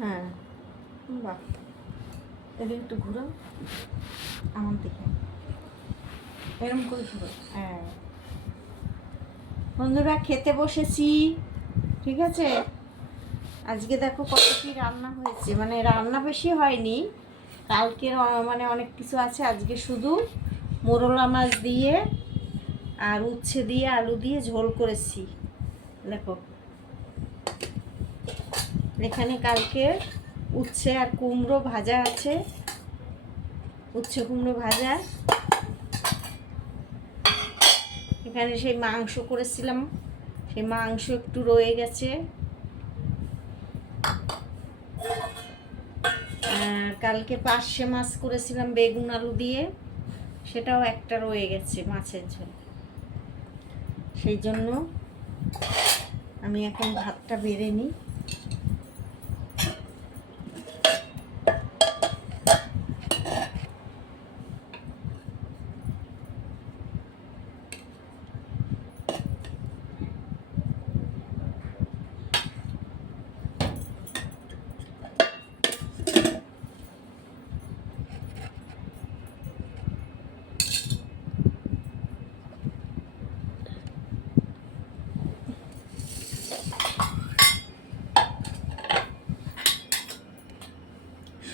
হ্যাঁ, বাহ, এটা একটু ঘুরাও আমার দিকে, এরকম করে ঘুরো। হ্যাঁ বন্ধুরা, খেতে বসেছি। ঠিক আছে, আজকে দেখো কত কি রান্না হয়েছে, মানে রান্না বেশি হয়নি, কালকের মানে অনেক কিছু আছে। আজকে শুধু মোরলা মাছ দিয়ে আর উচ্ছে দিয়ে আলু দিয়ে ঝোল করেছি। দেখো এখানে কালকে উচ্ছে আর কুমড়ো ভাজা আছে, উচ্ছে কুমড়ো ভাজা। এখানে সেই মাংস করেছিলাম, সেই মাংস একটু রয়ে গেছে। কালকে পার্শে মাছ করেছিলাম বেগুন আলু দিয়ে, সেটাও একটা রয়ে গেছে মাছের ঝোল। সেই জন্য আমি এখন ভাতটা বেড়ে নিই।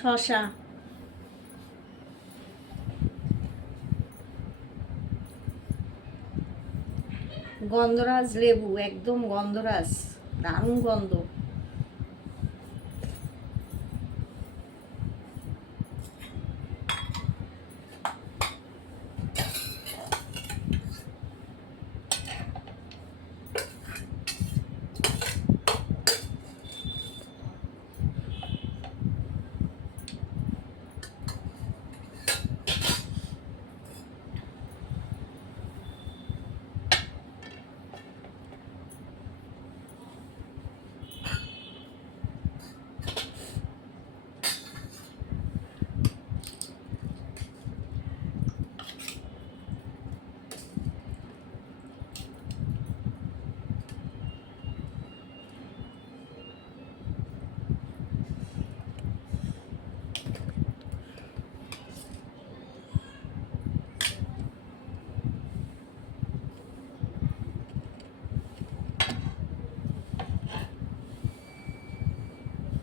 শসা, গন্ধরাজ লেবু, একদম গন্ধরাজ, দারুণ গন্ধ।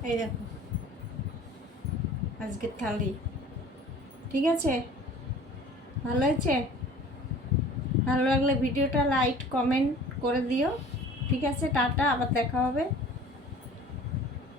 এই দেখো আজকের থালি। ঠিক আছে, ভালো হয়েছে? ভালো লাগলে ভিডিওটা লাইক কমেন্ট করে দিও। ঠিক আছে, টাটা, আবার দেখা হবে।